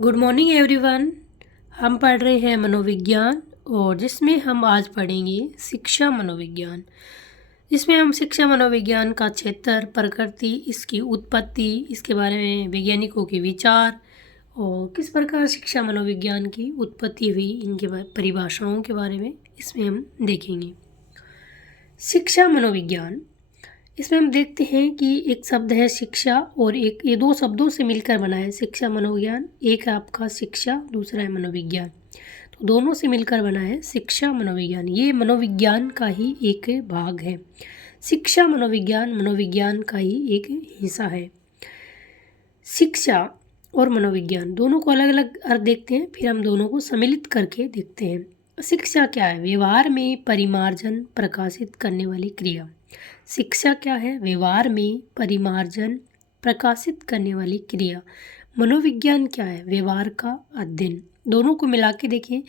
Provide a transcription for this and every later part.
Good morning everyone. हम पढ़ रहे हैं मनोविज्ञान और जिसमें हम आज पढ़ेंगे शिक्षा मनोविज्ञान। जिसमें हम शिक्षा मनोविज्ञान का क्षेत्र, प्रकृति, इसकी उत्पत्ति, इसके बारे में वैज्ञानिकों के विचार और किस प्रकार शिक्षा मनोविज्ञान की उत्पत्ति हुई, इनके परिभाषाओं के बारे में इसमें हम देखेंगे। शिक्षा मनोविज्ञान, इसमें हम देखते हैं कि एक शब्द है शिक्षा और एक ये दो शब्दों से मिलकर बना है शिक्षा मनोविज्ञान। एक है आपका शिक्षा, दूसरा है मनोविज्ञान, तो दोनों से मिलकर बना है शिक्षा मनोविज्ञान। ये मनोविज्ञान का ही एक भाग है। शिक्षा मनोविज्ञान मनोविज्ञान का ही एक हिस्सा है। शिक्षा और मनोविज्ञान दोनों को अलग अलग अर्थ देखते हैं, फिर हम दोनों को सम्मिलित करके देखते हैं। शिक्षा क्या है? व्यवहार में परिमार्जन प्रकाशित करने वाली क्रिया। शिक्षा क्या है? व्यवहार में परिमार्जन प्रकाशित करने वाली क्रिया। मनोविज्ञान क्या है? व्यवहार का अध्ययन। दोनों को मिला के देखें,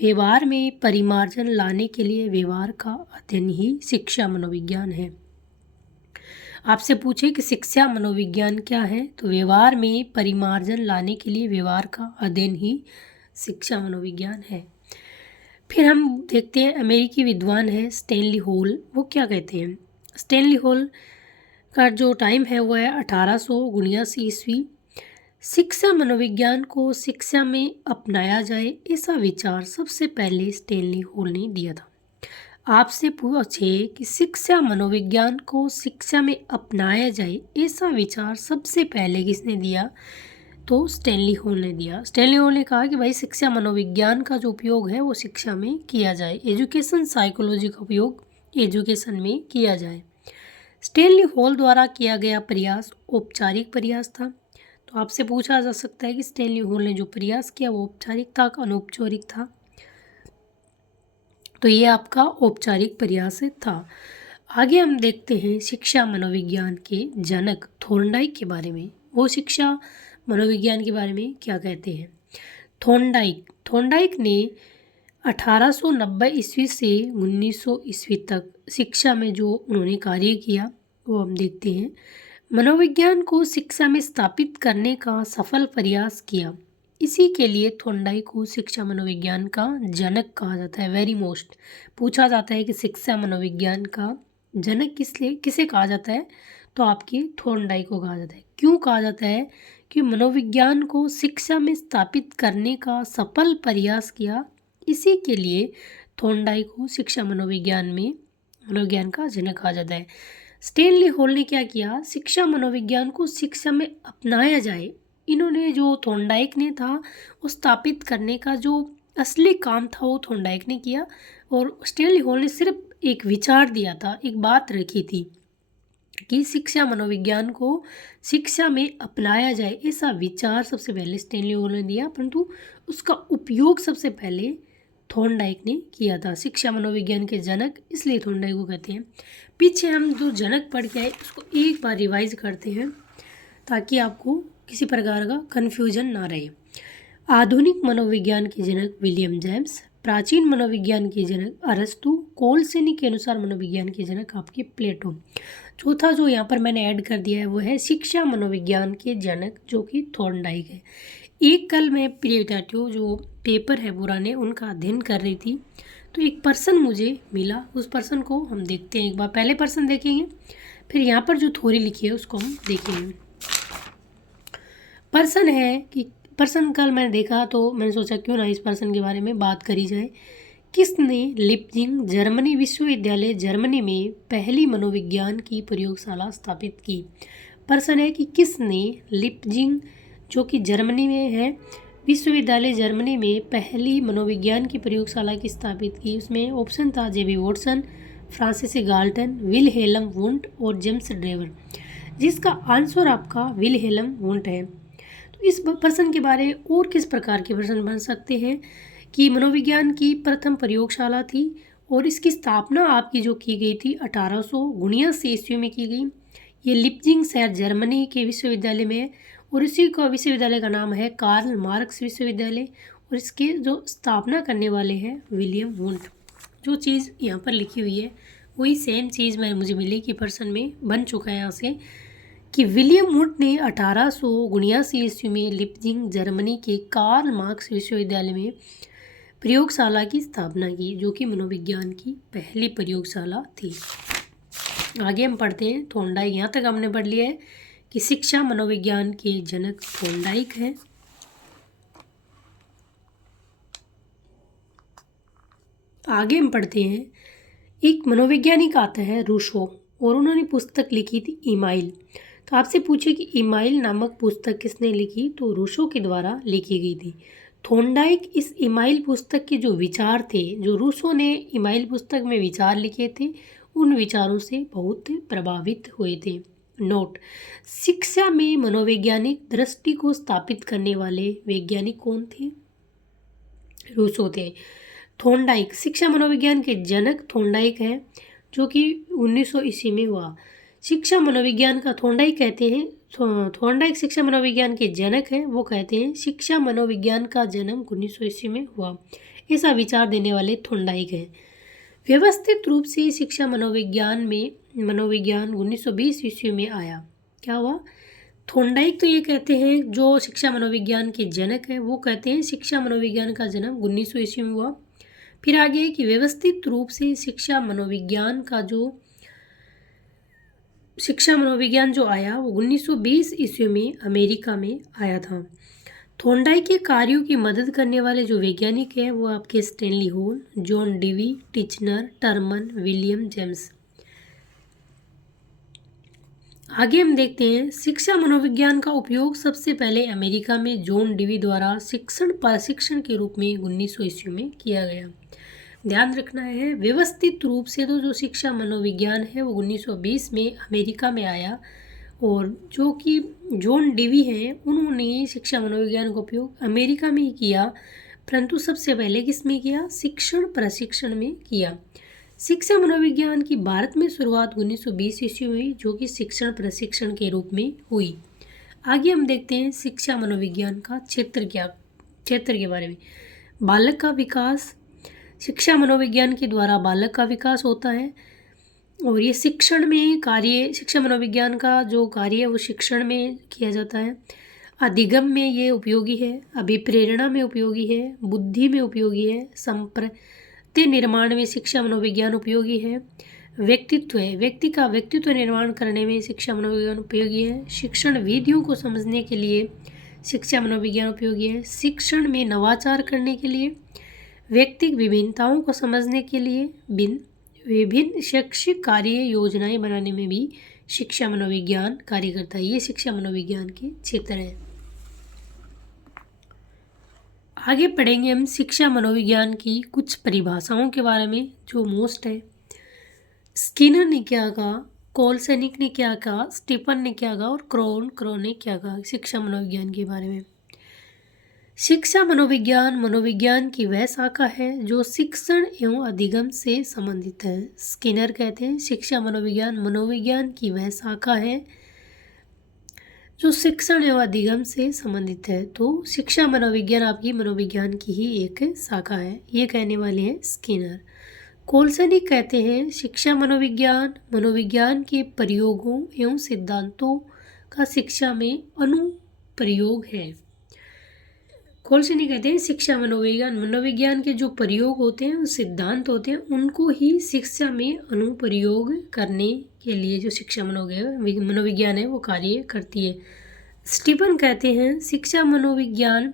व्यवहार में परिमार्जन लाने के लिए व्यवहार का अध्ययन ही शिक्षा मनोविज्ञान है। आपसे पूछे कि शिक्षा मनोविज्ञान क्या है, तो व्यवहार में परिमार्जन लाने के लिए व्यवहार का अध्ययन ही शिक्षा मनोविज्ञान है। फिर हम देखते हैं, अमेरिकी विद्वान है स्टैनली होल, वो क्या कहते हैं। स्टैनली होल का जो टाइम है वो है 1879 ईस्वी। शिक्षा मनोविज्ञान को शिक्षा में अपनाया जाए, ऐसा विचार सबसे पहले स्टैनली होल ने दिया था। आपसे पूछे कि शिक्षा मनोविज्ञान को शिक्षा में अपनाया जाए, ऐसा विचार सबसे पहले किसने दिया, तो स्टैनली होल ने दिया। स्टैनली होल ने कहा कि भाई शिक्षा मनोविज्ञान का जो उपयोग है वो शिक्षा में किया जाए, एजुकेशन साइकोलॉजी का उपयोग एजुकेशन में किया जाए। स्टैनली होल द्वारा किया गया प्रयास औपचारिक प्रयास था। तो आपसे पूछा जा सकता है कि स्टैनली होल ने जो प्रयास किया वो औपचारिक था कि अनौपचारिक था, तो ये आपका औपचारिक प्रयास था। आगे हम देखते हैं शिक्षा मनोविज्ञान के जनक थॉर्नडाइक के बारे में। वो शिक्षा मनोविज्ञान के बारे में क्या कहते हैं। थॉर्नडाइक ने 1890 ईस्वी से 1900 ईस्वी तक शिक्षा में जो उन्होंने कार्य किया वो हम देखते हैं। मनोविज्ञान को शिक्षा में स्थापित करने का सफल प्रयास किया। इसी के लिए थॉर्नडाइक को शिक्षा मनोविज्ञान का जनक कहा जाता है। वेरी मोस्ट पूछा जाता है कि शिक्षा मनोविज्ञान का जनक किसे कहा जाता है, तो आपके थॉर्नडाइक को कहा जाता है। क्यों कहा जाता है? कि मनोविज्ञान को शिक्षा में स्थापित करने का सफल प्रयास किया, इसी के लिए थॉर्नडाइक को शिक्षा मनोविज्ञान का जनक कहा जाता है। स्टैनली होल ने क्या किया? शिक्षा मनोविज्ञान को शिक्षा में अपनाया जाए, इन्होंने जो थॉर्नडाइक ने था वो स्थापित करने का जो असली काम था वो थॉर्नडाइक ने किया, और स्टैनली होल ने सिर्फ एक विचार दिया था, एक बात रखी थी कि शिक्षा मनोविज्ञान को शिक्षा में अपनाया जाए, ऐसा विचार सबसे पहले स्टैनली होल ने दिया, परंतु उसका उपयोग सबसे पहले थॉर्नडाइक ने किया था। शिक्षा मनोविज्ञान के जनक इसलिए थॉर्नडाइक को कहते हैं। पीछे हम जो जनक पढ़ के आए उसको एक बार रिवाइज करते हैं ताकि आपको किसी प्रकार का कन्फ्यूजन ना रहे। आधुनिक मनोविज्ञान के जनक विलियम जेम्स, प्राचीन मनोविज्ञान के जनक अरस्तु, कोलसेनी के अनुसार मनोविज्ञान के जनक आपके प्लेटो। चौथा जो यहाँ पर मैंने ऐड कर दिया है वो है शिक्षा मनोविज्ञान के जनक, जो कि थॉर्नडाइक है। एक कल मैं प्रिय विद्यार्थियों जो पेपर है पुराने उनका अध्ययन कर रही थी, तो एक पर्सन मुझे मिला, उस पर्सन को हम देखते हैं। एक बार पहले पर्सन देखेंगे, फिर यहाँ पर जो थ्योरी लिखी है उसको हम देखेंगे। पर्सन है कि पर्सन कल मैंने देखा तो मैंने सोचा क्यों ना इस पर्सन के बारे में बात करी जाए। किसने लिप्जिंग जर्मनी विश्वविद्यालय जर्मनी में पहली मनोविज्ञान की प्रयोगशाला स्थापित की। पर्सन है कि किसने लिप्जिंग जो कि जर्मनी में है विश्वविद्यालय जर्मनी में पहली मनोविज्ञान की प्रयोगशाला की स्थापित की। उसमें ऑप्शन था जेबी वॉटसन, फ्रांसिस गाल्टन, विलहेलम वुंट और जेम्स ड्रेवर, जिसका आंसर आपका विलहेलम वुंट है। तो इस पर्सन के बारे और किस प्रकार के प्रश्न बन सकते हैं कि मनोविज्ञान की प्रथम प्रयोगशाला थी और इसकी स्थापना आपकी जो की गई थी 1879 ईस्वी में की गई। ये लिप्जिंग शहर जर्मनी के विश्वविद्यालय में है और इसी का विश्वविद्यालय का नाम है कार्ल मार्क्स विश्वविद्यालय, और इसके जो स्थापना करने वाले हैं विलियम वुंट। जो चीज़ यहाँ पर लिखी हुई है वही सेम चीज़ मुझे मिली कि पर्सन में बन चुका है यहाँ से कि विलियम वुड ने 1879 ईस्वी में लिप्जिंग जर्मनी के कार्ल मार्क्स विश्वविद्यालय में प्रयोगशाला की स्थापना की, जो कि मनोविज्ञान की पहली प्रयोगशाला थी। आगे हम पढ़ते हैं थॉर्नडाइक। यहाँ तक हमने पढ़ लिया है कि शिक्षा मनोविज्ञान के जनक थॉर्नडाइक हैं। आगे हम पढ़ते हैं, एक मनोवैज्ञानिक आता है रूसो, और उन्होंने पुस्तक लिखी थी इमाइल। तो आपसे पूछे कि इमाइल नामक पुस्तक किसने लिखी, तो रूसो के द्वारा लिखी गई थी। थॉर्नडाइक इस इमाइल पुस्तक के जो विचार थे, जो रूसो ने इमाइल पुस्तक में विचार लिखे थे, उन विचारों से बहुत प्रभावित हुए थे। नोट: शिक्षा में मनोवैज्ञानिक दृष्टि को स्थापित करने वाले वैज्ञानिक कौन थे? रूसो थे। थॉर्नडाइक शिक्षा मनोविज्ञान के जनक थॉर्नडाइक है, जो कि 1900 ईस्वी में हुआ। शिक्षा मनोविज्ञान का थॉर्नडाइक कहते हैं, थॉर्नडाइक शिक्षा मनोविज्ञान के जनक हैं। वो कहते हैं शिक्षा मनोविज्ञान का जन्म 1900 ईस्वी में हुआ, ऐसा विचार देने वाले थॉर्नडाइक हैं। व्यवस्थित रूप से शिक्षा मनोविज्ञान 1920 ईस्वी में आया। क्या हुआ? थॉर्नडाइक तो ये कहते हैं, जो शिक्षा मनोविज्ञान के जनक हैं, वो कहते हैं शिक्षा मनोविज्ञान का जन्म 1900 ईस्वी में हुआ। फिर आगे कि व्यवस्थित रूप से शिक्षा मनोविज्ञान जो आया वो 1920 ईस्वी में अमेरिका में आया था। थॉर्नडाइक के कार्यों की मदद करने वाले जो वैज्ञानिक हैं वो आपके Stanley Hall, John Dewey, Titchener, Terman, William James. आगे हम देखते हैं, शिक्षा मनोविज्ञान का उपयोग सबसे पहले अमेरिका में जॉन डीवी द्वारा प्रशिक्षण के रूप में 1900 ईस्वी में किया गया। ध्यान रखना है, व्यवस्थित रूप से तो जो शिक्षा मनोविज्ञान है वो 1920 में अमेरिका में आया, और जो कि जॉन डीवी हैं उन्होंने शिक्षा मनोविज्ञान का उपयोग अमेरिका में ही किया, परंतु सबसे पहले किस में किया? प्रशिक्षण में किया। शिक्षा मनोविज्ञान की भारत में शुरुआत 1920 ईस्वी में हुई, जो कि शिक्षण प्रशिक्षण के रूप में हुई। आगे हम देखते हैं शिक्षा मनोविज्ञान का क्षेत्र के बारे में। बालक का विकास, शिक्षा मनोविज्ञान के द्वारा बालक का विकास होता है, और ये शिक्षा मनोविज्ञान का जो कार्य है वो शिक्षण में किया जाता है। अधिगम में ये उपयोगी है, अभिप्रेरणा में उपयोगी है, बुद्धि में उपयोगी है, संप्रत्य निर्माण में शिक्षा मनोविज्ञान उपयोगी है, व्यक्ति का व्यक्तित्व निर्माण करने में शिक्षा मनोविज्ञान उपयोगी है, शिक्षण विधियों को समझने के लिए शिक्षा मनोविज्ञान उपयोगी है, शिक्षण में नवाचार करने के लिए, व्यक्तिगत विभिन्नताओं को समझने के लिए, विभिन्न शैक्षिक कार्य योजनाएं बनाने में भी शिक्षा मनोविज्ञान कार्य करता है। ये शिक्षा मनोविज्ञान के क्षेत्र है। आगे पढ़ेंगे हम शिक्षा मनोविज्ञान की कुछ परिभाषाओं के बारे में, जो मोस्ट है। स्किनर ने क्या कहा, कोलसेनिक ने क्या कहा, स्टीफन ने क्या कहा, और क्रो ने क्या कहा शिक्षा मनोविज्ञान के बारे में। शिक्षा मनोविज्ञान की वह शाखा है जो शिक्षण एवं अधिगम से संबंधित है। स्किनर कहते हैं शिक्षा मनोविज्ञान की वह शाखा है जो शिक्षण एवं अधिगम से संबंधित है। तो शिक्षा मनोविज्ञान आपकी मनोविज्ञान की ही एक शाखा है, ये कहने वाले हैं स्किनर। कोलसेनिक कहते हैं शिक्षा मनोविज्ञान के प्रयोगों एवं सिद्धांतों का शिक्षा में अनुप्रयोग है। कोलसेनिक कहते हैं शिक्षा मनोविज्ञान के जो प्रयोग होते हैं, सिद्धांत होते हैं, उनको ही शिक्षा में अनुप्रयोग करने के लिए जो शिक्षा मनोविज्ञान है वो कार्य करती है। स्टीफन कहते हैं शिक्षा मनोविज्ञान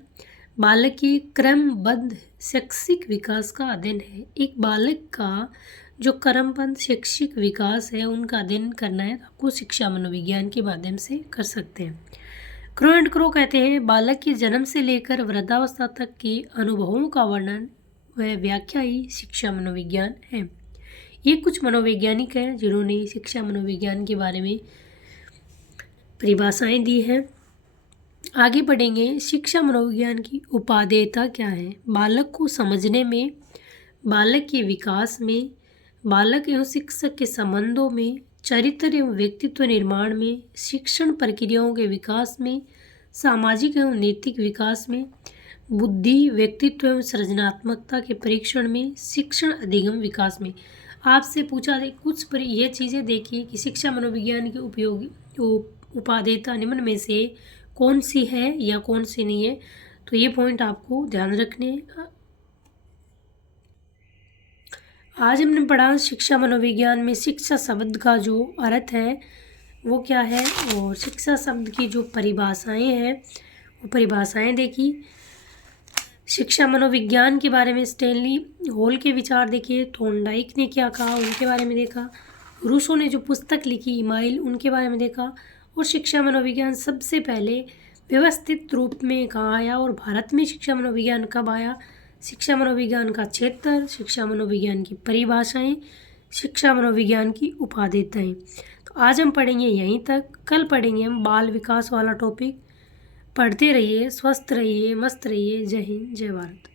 बालक के क्रमबद्ध शैक्षिक विकास का अध्ययन है। एक बालक का जो क्रमबद्ध शैक्षिक विकास है उनका अध्ययन करना है, आपको शिक्षा मनोविज्ञान के माध्यम से कर सकते हैं। क्रो कहते हैं बालक के जन्म से लेकर वृद्धावस्था तक के अनुभवों का वर्णन व व्याख्या ही शिक्षा मनोविज्ञान है। ये कुछ मनोवैज्ञानिक हैं जिन्होंने शिक्षा मनोविज्ञान के बारे में परिभाषाएं दी हैं। आगे बढ़ेंगे, शिक्षा मनोविज्ञान की उपादेयता क्या है। बालक को समझने में, बालक के विकास में, बालक एवं शिक्षक के संबंधों में, चरित्र एवं व्यक्तित्व निर्माण में, शिक्षण प्रक्रियाओं के विकास में, सामाजिक एवं नैतिक विकास में, बुद्धि, व्यक्तित्व एवं सृजनात्मकता के परीक्षण में, शिक्षण अधिगम विकास में। आपसे पूछा जाए कुछ ये चीज़ें देखिए कि शिक्षा मनोविज्ञान के उपादेयता निम्न में से कौन सी है या कौन सी नहीं है, तो ये पॉइंट आपको ध्यान रखने। आज हमने पढ़ा शिक्षा मनोविज्ञान में शिक्षा शब्द का जो अर्थ है वो क्या है, और शिक्षा शब्द की जो परिभाषाएं हैं वो परिभाषाएं देखी। शिक्षा मनोविज्ञान के बारे में स्टैनली हॉल के विचार देखे, थॉर्नडाइक ने क्या कहा उनके बारे में देखा, रूसो ने जो पुस्तक लिखी इमाइल उनके बारे में देखा, और शिक्षा मनोविज्ञान सबसे पहले व्यवस्थित रूप में कहाँ आया और भारत में शिक्षा मनोविज्ञान कब आया, शिक्षा मनोविज्ञान का क्षेत्र, शिक्षा मनोविज्ञान की परिभाषाएं, शिक्षा मनोविज्ञान की उपादेयताएं। तो आज हम पढ़ेंगे यहीं तक। कल पढ़ेंगे हम बाल विकास वाला टॉपिक। पढ़ते रहिए, स्वस्थ रहिए, मस्त रहिए। जय हिंद, जय भारत।